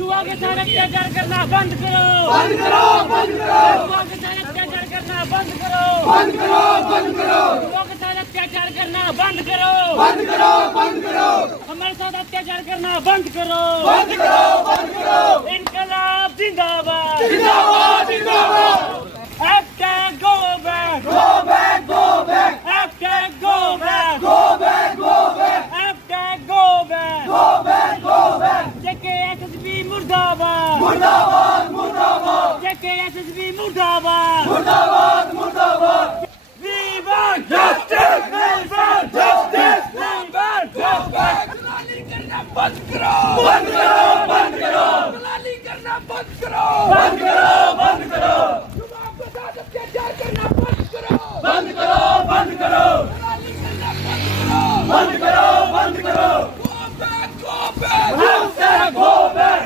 युवा के साथ अत्याचार करना बंद करो, बंद करो, बंद करो, युवा के साथ अत्याचार करना बंद करो, बंद करो, बंद करो, युवा के साथ अत्याचार करना बंद करो, बंद करो, बंद करो, हमारे साथ अत्याचार करना बंद करो, बंद करो, बंद करो, इनकलाब जिंदाबाद, जिंदाबाद, जिंदाबाद, hashtag go back, go back, go back, hashtag go back, go back, go back, hashtag go back, go back, go back, JKSSB मुर्दाबाद, मुर्दाबाद, मुर्दाबाद, JKSSB मुर्दाबाद, मुर्दाबाद, मुर्दाबाद, we want justice, we want justice, we want go back, दलाली करना बंद करो, बंद करो, बंद करो, दलाली करना बंद करो, बंद करो, बंद करो, युवाओं के साथ अत्याचार करना बंद करो, बंद करो, बंद करो, दलाली करना बंद करो, बंद करो, बंद करो, go back, go back, hashtag go back,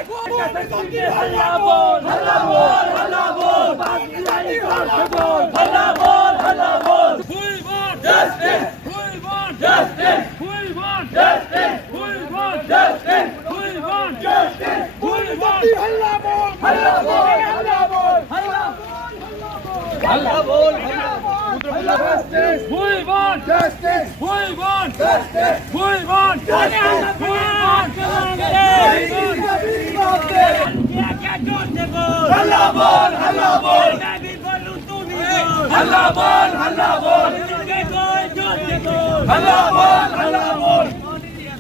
हल्ला बोल, हल्ला बोल, हल्ला बोल, पाकिस्तानी भाषा बोल, हल्ला बोल, हल्ला बोल, we want justice, we want justice, we want justice, we want justice, we want justice, we want हल्ला बोल, हल्ला बोल, हल्ला बोल, हल्ला हल्ला बोल, हल्ला justice, we want justice, we want justice, we want क्या जोर से बोल, हल्ला बोल, हल्ला बोल, मैं भी बोलूं तू भी बोल, हल्ला बोल, हल्ला बोल, इसके कोई जोर से बोल, हल्ला बोल, हल्ला बोल,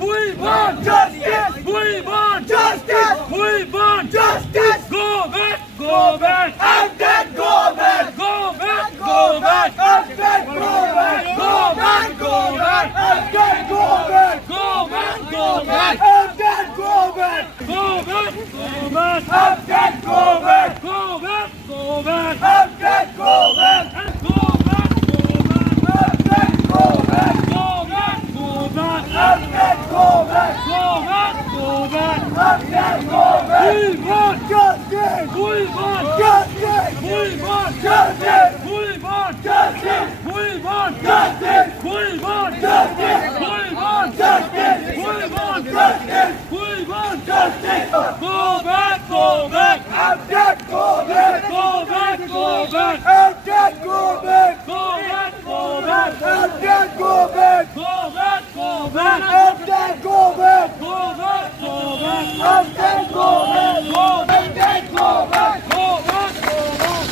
we want justice, we want justice, we want justice, go back go back hashtag go back, go back go back hashtag go back, go back, go back, hashtag go back, go back go back hashtag go back, go back go back hashtag go back, go back go back hashtag go back, go back go back hashtag go back, go back go back hashtag go back, go back go back hashtag go back, we want justice, we want justice, we want justice, we want justice, we want justice, we want justice, we want justice, we want justice, we want justice, go back go back hashtag go back, go back go back hashtag go back, go back go back hashtag go back, go back go back hashtag go back, go back go back hashtag go back, go hashtag go back, go back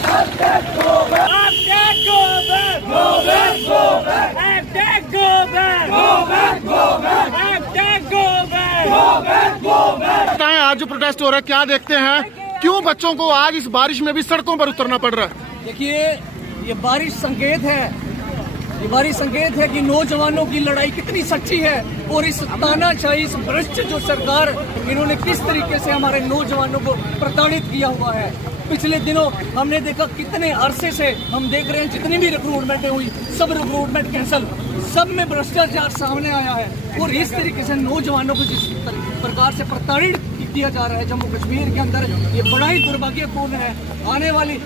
hashtag go back, Hashtag go back go back, go back, Hashtag go back go back, go back, Hashtag go back go back, go back. बताएं, आज जो protest हो रहा है क्या देखते हैं, क्यों बच्चों को आज इस बारिश में भी सड़कों पर उतरना पड़ रहा है? देखिए, ये बारिश संकेत है, ये बारिश संकेत है कि नौजवानों की लड़ाई कितनी सच्ची है और इस तानाशाही, इस भ्रष्ट जो सरकार, इन्होंने किस तरीके से हमारे नौजवानों को प्रताड़ित किया हुआ है। पिछले दिनों हमने देखा कितने अरसे से हम देख रहे हैं जितनी भी रिक्रूटमेंटें हुई सब रिक्रूटमेंट कैंसिल, सब में भ्रष्टाचार सामने आया है और इस तरीके से नौजवानों को जिस प्रकार से प्रताड़ित किया जा रहा है जम्मू कश्मीर के अंदर, ये बड़ा ही दुर्भाग्यपूर्ण है। आने वाली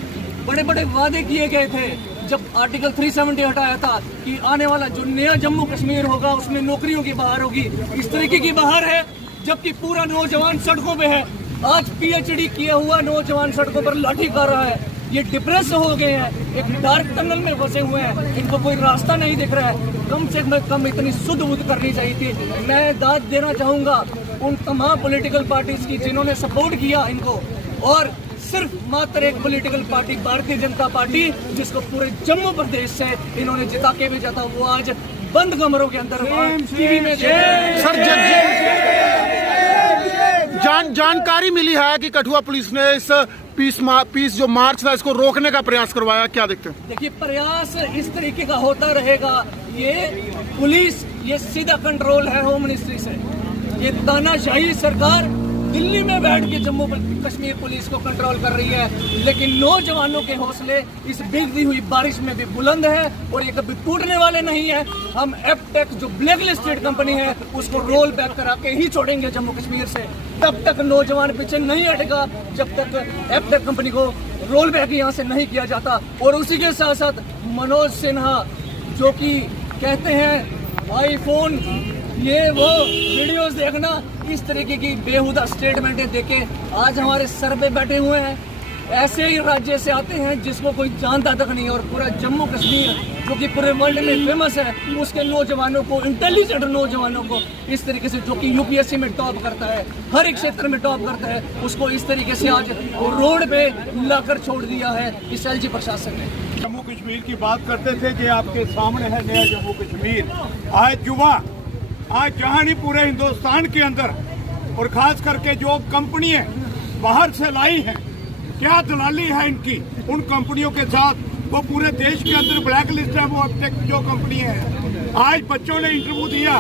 बड़े बड़े वादे किए गए थे जब आर्टिकल 370 हटाया था कि आने वाला जो नया जम्मू कश्मीर होगा उसमें नौकरियों की बहार होगी, इस तरीके की बहार है जबकि पूरा नौजवान सड़कों पे है। आज PhD किया हुआ नौजवान सड़कों पर लाठी कर रहा है, ये डिप्रेस हो गए हैं, एक डार्क टनल में फंसे हुए हैं, इनको कोई रास्ता नहीं दिख रहा है। कम से कम इतनी शुद्ध बुद्ध करनी चाहिए थी। मैं दाद देना चाहूँगा उन तमाम पॉलिटिकल पार्टीज की जिन्होंने सपोर्ट किया इनको, और सिर्फ मात्र एक political party Bharatiya Janata party जिसको पूरे जम्मू प्रदेश से इन्होंने जिता के भेजा था, वो आज बंद कमरों के अंदर टीवी में सर जानकारी मिली है कि कठुआ पुलिस ने इस पीस जो मार्च था इसको रोकने का प्रयास करवाया, क्या देखते हैं? देखिए, प्रयास इस तरीके का होता रहेगा। ये पुलिस, ये सीधा कंट्रोल है होम मिनिस्ट्री से। ये तानाशाही सरकार दिल्ली में बैठ के जम्मू कश्मीर पुलिस को कंट्रोल कर रही है, लेकिन नौजवानों के हौसले इस भीगती हुई बारिश में भी बुलंद है और ये कभी टूटने वाले नहीं है। हम एफटेक जो ब्लैक लिस्टेड कंपनी है उसको रोल बैक करा के ही छोड़ेंगे जम्मू कश्मीर से। तब तक नौजवान पीछे नहीं हटेगा जब तक एफटेक कंपनी को रोल बैक यहाँ से नहीं किया जाता। और उसी के साथ साथ मनोज सिन्हा जो कि कहते हैं आईफोन ये वो वीडियोस देखना, इस तरीके की बेहुदा स्टेटमेंटें देके आज हमारे सर पे बैठे हुए हैं। ऐसे ही राज्य से आते हैं जिसको कोई जानता तक नहीं, और पूरा जम्मू कश्मीर जो कि पूरे वर्ल्ड में फेमस है, उसके नौजवानों को, इंटेलिजेंट नौजवानों को इस तरीके से, जो कि यूपीएससी में टॉप करता है, हर एक क्षेत्र में टॉप करता है, उसको इस तरीके से आज रोड पे लाकर छोड़ दिया है इस एलजी प्रशासन ने। जम्मू कश्मीर की बात करते थे कि आपके सामने है नया जम्मू कश्मीर। आज युवा, आज जहाँ नहीं पूरे हिंदुस्तान के अंदर, और खास करके जो कंपनियां बाहर से लाई हैं, क्या दलाली है इनकी उन कंपनियों के साथ, वो पूरे देश के अंदर ब्लैक लिस्ट है वो अब तक जो कंपनियां हैं। आज बच्चों ने इंटरव्यू दिया,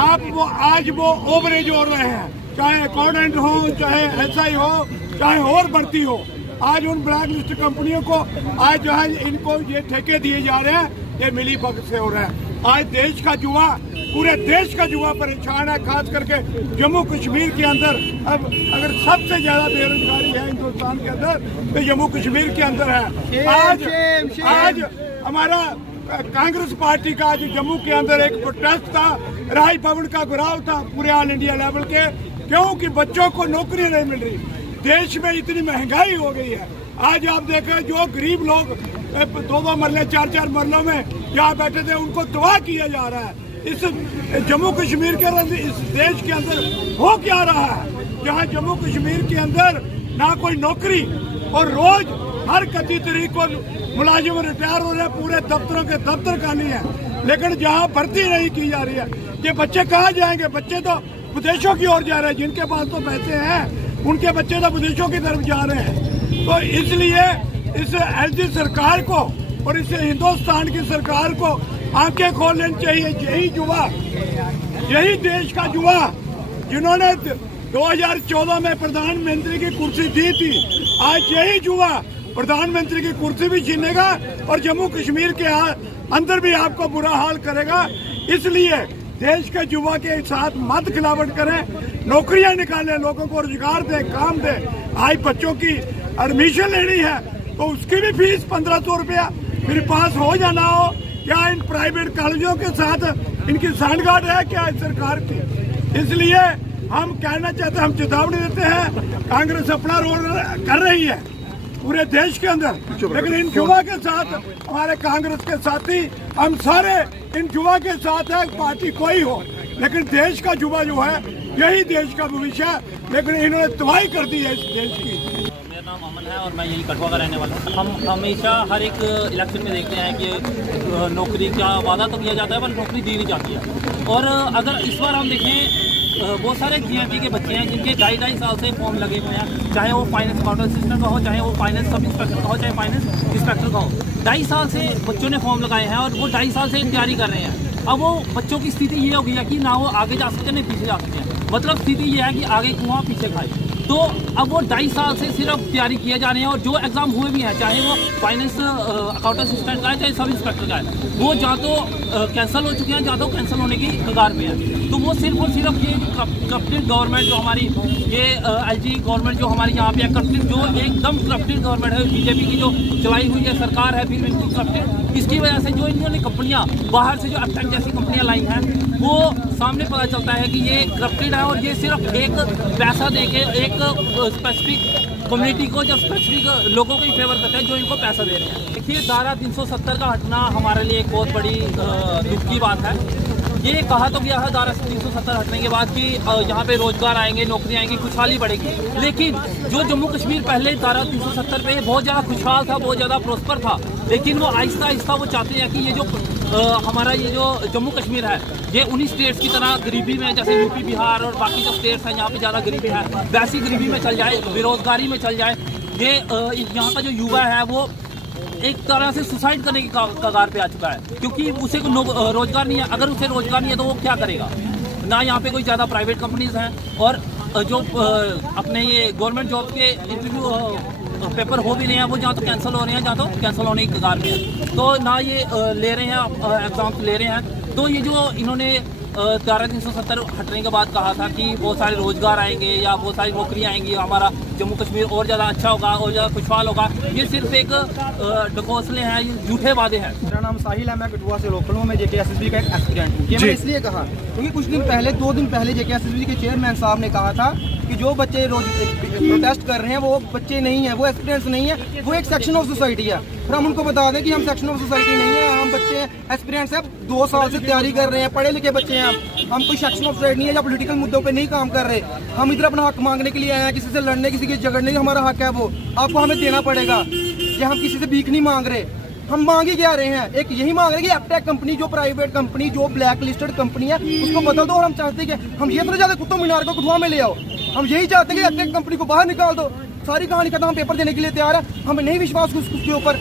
आज वो ओवरेज हो रहे हैं, चाहे अकाउंटेंट हो, चाहे एसआई हो, चाहे और भर्ती हो। आज उन ब्लैक लिस्ट कंपनियों को आज जो है इनको ये ठेके दिए जा रहे हैं, ये मिली भगत से हो रहा है। आज देश का युवा, पूरे देश का युवा परेशान है, खास करके जम्मू कश्मीर के अंदर। अब अगर सबसे ज्यादा बेरोजगारी है हिंदुस्तान के अंदर तो जम्मू कश्मीर के अंदर है। आज हमारा कांग्रेस पार्टी का जो जम्मू के अंदर एक प्रोटेस्ट था, राज भवन का घिराव था पूरे ऑल इंडिया लेवल के, क्योंकि बच्चों को नौकरी नहीं मिल रही। देश में इतनी महंगाई हो गई है। आज आप देखें जो गरीब लोग 2-2 मरले 4-4 मरलों में जहाँ बैठे थे, उनको तबाह किया जा रहा है। इस जम्मू कश्मीर के अंदर, इस देश के अंदर हो क्या रहा है, जहाँ जम्मू कश्मीर के अंदर ना कोई नौकरी, और रोज हर 31 तारीख को मुलाजिम रिटायर हो रहे हैं, पूरे दफ्तरों के दफ्तर खाली है, लेकिन जहाँ भर्ती नहीं की जा रही है। ये बच्चे कहाँ जाएंगे? बच्चे तो विदेशों की ओर जा रहे हैं, जिनके पास तो पैसे हैं उनके बच्चे तो विदेशों की तरफ जा रहे हैं। तो इसलिए इस एलजी सरकार को और इस हिंदुस्तान की सरकार को आंखें खोलनी चाहिए। यही युवा, यही देश का युवा जिन्होंने 2014 में प्रधानमंत्री की कुर्सी दी थी, आज यही युवा प्रधानमंत्री की कुर्सी भी छीनेगा और जम्मू कश्मीर के अंदर भी आपको बुरा हाल करेगा। इसलिए देश के युवा के साथ मत खिलावट करें, नौकरियां निकालें, लोगों को रोजगार दें, काम दें। आज बच्चों की एडमिशन लेनी है तो उसकी भी फीस 1500 रुपया, फिर पास हो या ना हो। क्या इन प्राइवेट कॉलेजों के साथ इनकी सांठगांठ है क्या इस सरकार की? इसलिए हम कहना चाहते हैं, हम चेतावनी देते हैं, कांग्रेस अपना रोल कर रही है पूरे देश के अंदर, लेकिन इन युवा के साथ, हमारे कांग्रेस के साथी, हम सारे इन युवा के साथ है, पार्टी कोई हो, लेकिन देश का युवा जो है यही देश का भविष्य है, लेकिन इन्होंने तबाही कर दी है इस देश की। मेरा नाम अमन है और मैं यही कठुआ का रहने वाला हूँ। हम हमेशा हर एक इलेक्शन में देखते हैं कि नौकरी का वादा तो किया जाता है पर नौकरी दी नहीं जाती है। और अगर इस बार हम देखें, बहुत सारे जीएमटी के बच्चे हैं जिनके 2.5 साल से फॉर्म लगे हुए हैं, चाहे वो फाइनेंस काउंटर असिस्टेंट का हो, चाहे वो फाइनेंस सब इंस्पेक्टर का हो, चाहे फाइनेंस इंस्पेक्टर का हो। 2.5 साल से बच्चों ने फॉर्म लगाए हैं और वो 2.5 साल से तैयारी कर रहे हैं। अब वो बच्चों की स्थिति ये हो गई है कि ना वो आगे जा सकते हैं, ना पीछे जा सकते हैं। मतलब स्थिति ये है कि आगे कुआं पीछे खाए। तो अब वो 2.5 साल से सिर्फ तैयारी किए जा रहे हैं, और जो एग्जाम हुए भी हैं, चाहे वो फाइनेंस अकाउंट असिस्टेंट का है, चाहे सब इंस्पेक्टर का है, वो या तो कैंसिल हो चुके हैं, या तो कैंसिल होने की कगार पे है। तो वो सिर्फ और सिर्फ ये करप्टेड गवर्नमेंट जो हमारी ये एलजी गवर्नमेंट जो हमारी यहाँ पे है, करप्टेड, जो एकदम करप्टेड गवर्नमेंट है, बीजेपी की जो चलाई हुई है सरकार है, फिर इनकी करप्टेड, इसकी वजह से जो इन्होंने कंपनियाँ बाहर से जो एप्टेक जैसी कंपनियाँ लाई हैं, वो सामने पता चलता है कि ये करप्टेड है, और ये सिर्फ एक पैसा दे के एक स्पेसिफिक कम्युनिटी को, जो स्पेसिफिक लोगों को ही फेवर करते हैं जो इनको पैसा दे रहे हैं। देखिए, धारा 370 का हटना हमारे लिए एक बहुत बड़ी दुख की बात है। ये कहा तो गया है धारा 370 हटने के बाद कि यहाँ पे रोजगार आएंगे, नौकरी आएंगी, खुशहाली बढ़ेगी, लेकिन जो जम्मू कश्मीर पहले धारा 370 पे बहुत ज़्यादा खुशहाल था, बहुत ज़्यादा प्रोस्पर था, लेकिन वो आहिस्ता आहिस्ता वो चाहते हैं कि ये जो हमारा ये जो जम्मू कश्मीर है, ये उन्हीं स्टेट्स की तरह गरीबी में, जैसे यूपी, बिहार और बाकी जो स्टेट्स हैं यहाँ पे ज़्यादा गरीबी है, वैसी गरीबी में चल जाए, बेरोजगारी में चल जाए। ये यहाँ का जो युवा है वो एक तरह से सुसाइड करने की कगार पे आ चुका है, क्योंकि उसे रोजगार नहीं है। अगर उसे रोजगार नहीं है तो वो क्या करेगा? ना यहाँ पे कोई ज़्यादा प्राइवेट कंपनीज हैं, और जो अपने ये गवर्नमेंट जॉब के इंटरव्यू पेपर हो भी रहे हैं, वो जहाँ तो कैंसिल हो रहे हैं, जहाँ तो कैंसिल होने की कगार पे है। तो ना ये ले रहे हैं एग्जाम्स ले रहे हैं। तो ये जो इन्होंने धारा 370 हटने के बाद कहा था कि बहुत सारे रोजगार आएंगे या बहुत सारी नौकरियां आएंगी, हमारा जम्मू कश्मीर और ज़्यादा अच्छा होगा और ज़्यादा खुशहाल होगा। ये सिर्फ एक ढकोसले हैं, ये झूठे वादे हैं। मेरा नाम साहिल है, मैं कठुआ से लोकल हूँ। मैं JKSSB का एक एस्पिरेंट हूँ। ये मैंने इसलिए कहा क्योंकि कुछ दिन पहले 2 दिन पहले JKSSB के चेयरमैन साहब ने कहा था कि जो बच्चे रोज प्रोटेस्ट कर रहे हैं वो बच्चे नहीं है, वो एस्पिरेंट्स नहीं है, वो एक सेक्शन ऑफ सोसाइटी है। फिर हम उनको बता दें कि हम सेक्शन ऑफ सोसाइटी नहीं है, हम बच्चे एस्पिरेंट्स हैं, 2 साल से तैयारी कर रहे हैं, पढ़े लिखे बच्चे हैं, हम कोई सेक्शन ऑफ सोसाइटी नहीं है या पॉलिटिकल मुद्दों पे नहीं काम कर रहे। हम इधर अपना हक मांगने के लिए आए हैं, किसी से लड़ने, किसी के झगड़ने का हमारा हक है, वो आपको हमें देना पड़ेगा। ये हम किसी से भीख नहीं मांग रहे, हम मांग ही क्या रहे हैं, एक यही मांग रहे हैं कि एप्टेक कंपनी जो प्राइवेट कंपनी जो ब्लैक लिस्टेड कंपनी है उसको बदल दो। और हम चाहते हैं कि हम ये इतना ज्यादा कुतुब मीनार को कठुआ में ले आओ, हम यही चाहते हैं कि एप्टेक कंपनी को बाहर निकाल दो। सारी कहानी खत्म, हम पेपर देने के लिए तैयार है। हमें नहीं विश्वास उसके ऊपर,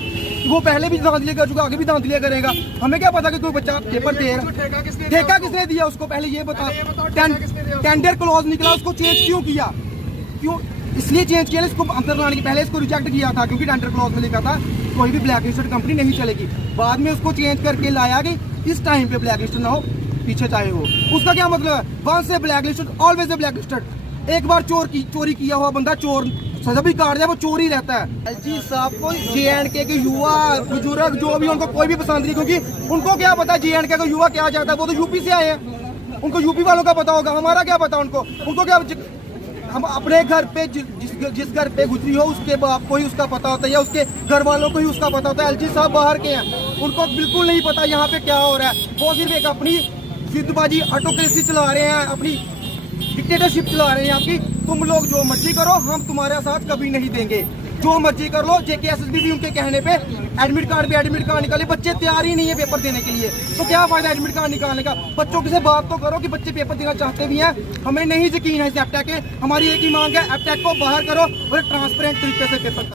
वो पहले भी धांधलियां कर चुका, आगे भी धांधलियां करेगा। हमें क्या पता कि कोई बच्चा पेपर दे रहा है, ठेका किसने दिया उसको, पहले ये बता। टेंडर क्लॉज निकला, उसको चेंज क्यों किया, क्यों इसलिए चेंज किया, इसको अंदर लाने के पहले इसको रिजेक्ट किया था क्योंकि टेंडर क्लॉज में लिखा था कोई भी ब्लैक लिस्टेड कंपनी नहीं चलेगी। बाद में उसको चेंज करके लाया कि इस टाइम पे ब्लैक लिस्टेड ना हो, पीछे चाहे हो। उसका क्या मतलब है, वंस से black listed always a black listed. एक बार चोरी किया हुआ बंदा चोर सजा भी काट जाए, वो चोर ही रहता है। एलजी साहब को JNK के युवा बुजुर्ग जो भी, उनको कोई भी पसंद नहीं, क्योंकि उनको क्या पता JNK का युवा क्या चाहता है। वो तो यूपी से आए हैं, उनको यूपी वालों का पता होगा, हमारा क्या पता उनको क्या। हम अपने घर पे जिस घर पे गुजरी हो उसके बाप को ही उसका पता होता है या उसके घर वालों को ही उसका पता होता है। एलजी साहब बाहर के हैं, उनको बिल्कुल नहीं पता यहाँ पे क्या हो रहा है। वो सिर्फ एक अपनी जिद्दबाजी ऑटोक्रेसी चला रहे हैं, अपनी डिक्टेटरशिप चला रहे हैं आपकी। तुम लोग जो मर्जी करो, हम तुम्हारे साथ कभी नहीं देंगे, जो मर्जी कर लो। JKSSB भी उनके कहने पे एडमिट कार्ड निकाले, बच्चे तैयार ही नहीं है पेपर देने के लिए, तो क्या फायदा एडमिट कार्ड निकालने का। बच्चों से बात तो करो कि बच्चे पेपर देना चाहते भी हैं। हमें नहीं यकीन है इस एप्टेक के, हमारी एक ही मांग है, एप्टेक को बाहर करो और ट्रांसपेरेंट तरीके से पेपर